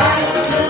Bye.